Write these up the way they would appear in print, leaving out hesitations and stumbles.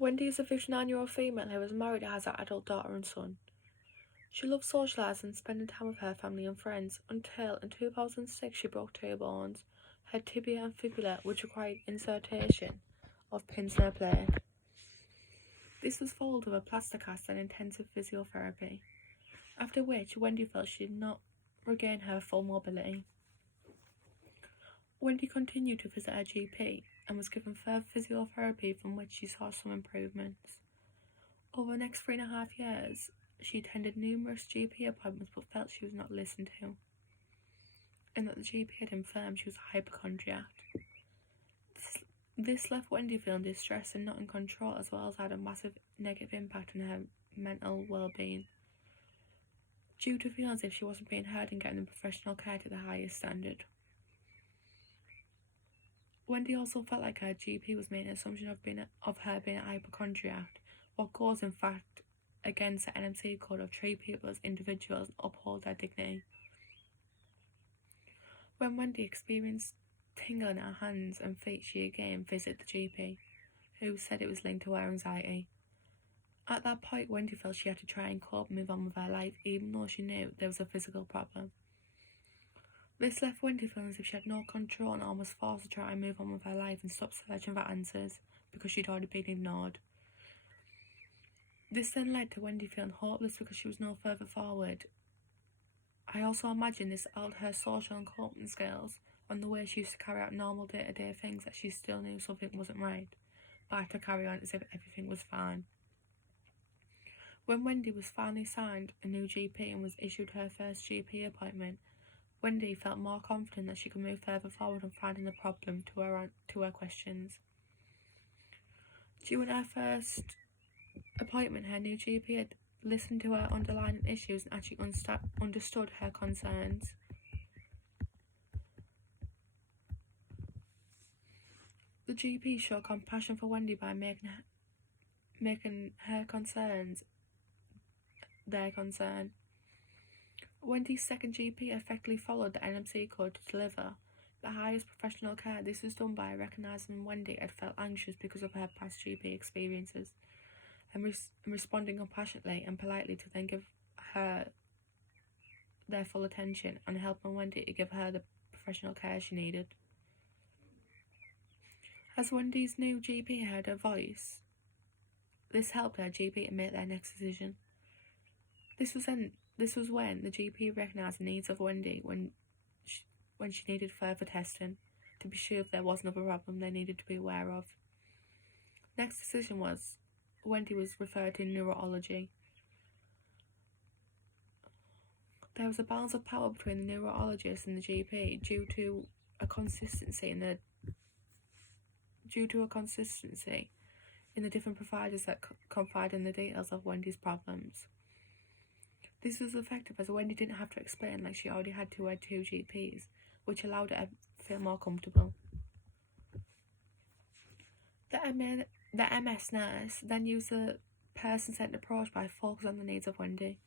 Wendy is a 59-year-old female who is married and has an adult daughter and son. She loves socialising and spending time with her family and friends until, in 2006, she broke two bones, her tibia and fibula, which required insertion of pins in her plate. This was followed with a plaster cast and intensive physiotherapy, after which Wendy felt she did not regain her full mobility. Wendy continued to visit her GP and was given further physiotherapy from which she saw some improvements. Over the next 3.5 years, she attended numerous GP appointments but felt she was not listened to, and that the GP had confirmed she was a hypochondriac. This left Wendy feeling distressed and not in control, as well as had a massive negative impact on her mental well-being, due to feeling as if she wasn't being heard and getting the professional care to the highest standard. Wendy also felt like her GP was making an assumption of her being a hypochondriac, what goes in fact against the NMC code of treat people as individuals and uphold their dignity. When Wendy experienced tingling in her hands and feet, she again visited the GP, who said it was linked to her anxiety. At that point, Wendy felt she had to try and cope and move on with her life, even though she knew there was a physical problem. This left Wendy feeling as if she had no control and almost forced to try and move on with her life and stop searching for answers because she'd already been ignored. This then led to Wendy feeling hopeless because she was no further forward. I also imagine this altered her social and coping skills and the way she used to carry out normal day-to-day things that she still knew something wasn't right, but had to carry on as if everything was fine. When Wendy was finally assigned a new GP and was issued her first GP appointment, Wendy felt more confident that she could move further forward on finding the problem to her questions. During her first appointment, her new GP had listened to her underlying issues and actually understood her concerns. The GP showed compassion for Wendy by making her concerns their concern. Wendy's second GP effectively followed the NMC code to deliver the highest professional care. This was done by recognising Wendy had felt anxious because of her past GP experiences and responding compassionately and politely to then give her their full attention and helping Wendy to give her the professional care she needed. As Wendy's new GP heard her voice, this helped her GP to make their next decision. This was when the GP recognised the needs of Wendy when she needed further testing to be sure if there was another problem they needed to be aware of. Next decision was Wendy was referred to neurology. There was a balance of power between the neurologist and the GP due to a consistency in the different providers that confide in the details of Wendy's problems. This was effective as Wendy didn't have to explain like she already had to her two GPs, which allowed her to feel more comfortable. The MS nurse then used the person-centered approach by focusing on the needs of Wendy.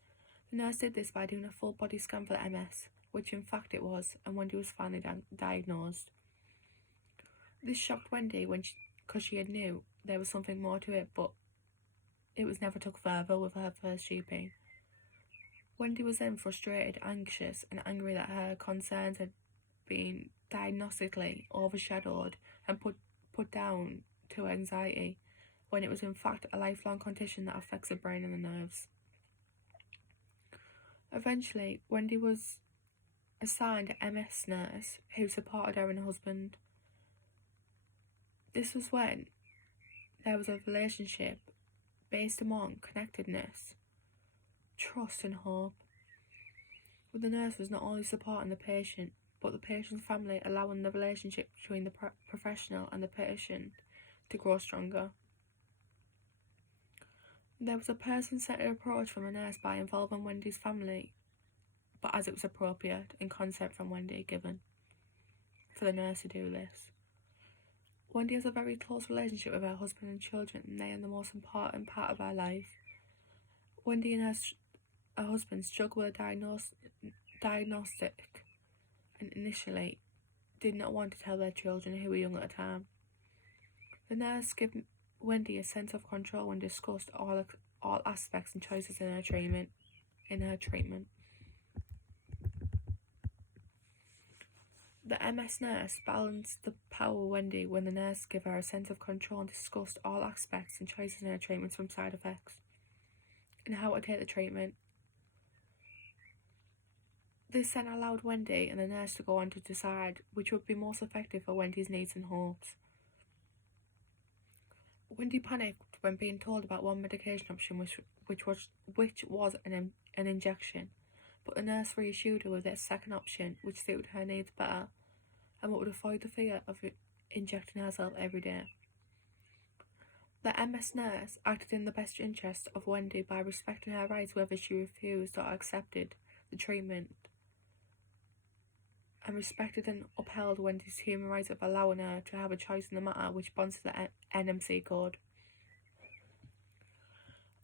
The nurse did this by doing a full body scan for the MS, which in fact it was, and Wendy was finally diagnosed. This shocked Wendy because she had knew there was something more to it, but it was never took further with her first GP. Wendy was then frustrated, anxious, and angry that her concerns had been diagnostically overshadowed and put down to anxiety, when it was in fact a lifelong condition that affects the brain and the nerves. Eventually, Wendy was assigned an MS nurse who supported her and her husband. This was when there was a relationship based among connectedness, trust and hope, with the nurse was not only supporting the patient, but the patient's family, allowing the relationship between the professional and the patient to grow stronger. There was a person-centered approach from the nurse by involving Wendy's family, but as it was appropriate and consent from Wendy given for the nurse to do this. Wendy has a very close relationship with her husband and children, and they are the most important part of her life. Wendy and her husband struggled with a diagnostic and initially did not want to tell their children who were young at the time. The nurse Wendy a sense of control and discussed all aspects and choices in her treatment. The MS nurse balanced the power of Wendy when the nurse gave her a sense of control and discussed all aspects and choices in her treatment from side effects and how to take the treatment. This then allowed Wendy and the nurse to go on to decide which would be most effective for Wendy's needs and hopes. Wendy panicked when being told about one medication option, which was an injection, but the nurse reassured her with a second option, which suited her needs better, and would avoid the fear of injecting herself every day. The MS nurse acted in the best interest of Wendy by respecting her rights whether she refused or accepted the treatment, and respected and upheld Wendy's human rights of allowing her to have a choice in the matter, which bonds to the NMC code.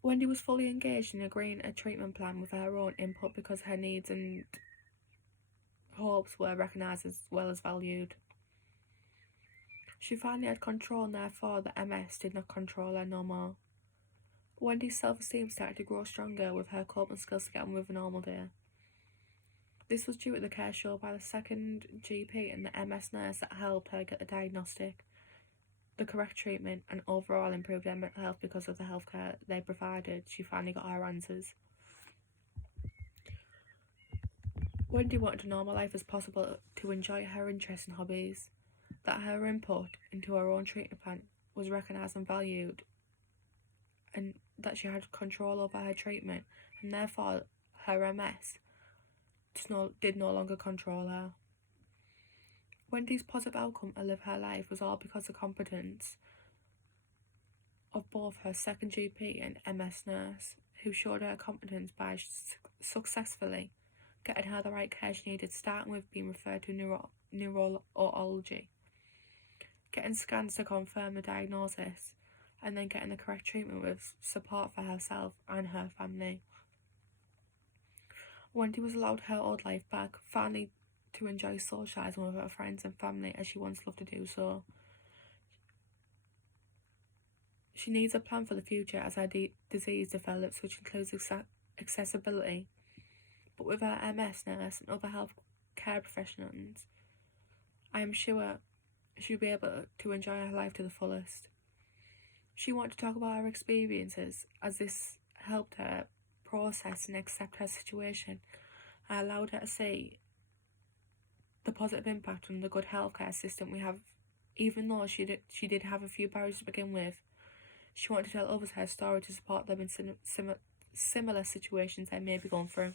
Wendy was fully engaged in agreeing a treatment plan with her own input because her needs and hopes were recognised as well as valued. She finally had control, and therefore the MS did not control her no more. Wendy's self-esteem started to grow stronger with her coping skills to get on with a normal day. This was due to the care shown by the second GP and the MS nurse that helped her get the diagnostic, the correct treatment, and overall improved her mental health because of the healthcare they provided. She finally got her answers. Wendy wanted a normal life as possible to enjoy her interests and hobbies, that her input into her own treatment plan was recognised and valued, and that she had control over her treatment, and therefore her MS did no longer control her. Wendy's positive outcome to live her life was all because of competence of both her second GP and MS nurse, who showed her competence by successfully getting her the right care she needed, starting with being referred to neurology, getting scans to confirm the diagnosis, and then getting the correct treatment with support for herself and her family. Wendy was allowed her old life back, finally to enjoy socialising with her friends and family as she once loved to do so. She needs a plan for the future as her disease develops, which includes accessibility. But with her MS nurse and other health care professionals, I am sure she'll be able to enjoy her life to the fullest. She wanted to talk about her experiences, as this helped her process and accept her situation and allowed her to see the positive impact on the good healthcare system we have. Even though she did have a few barriers to begin with, she wanted to tell others her story to support them in similar situations they may be going through.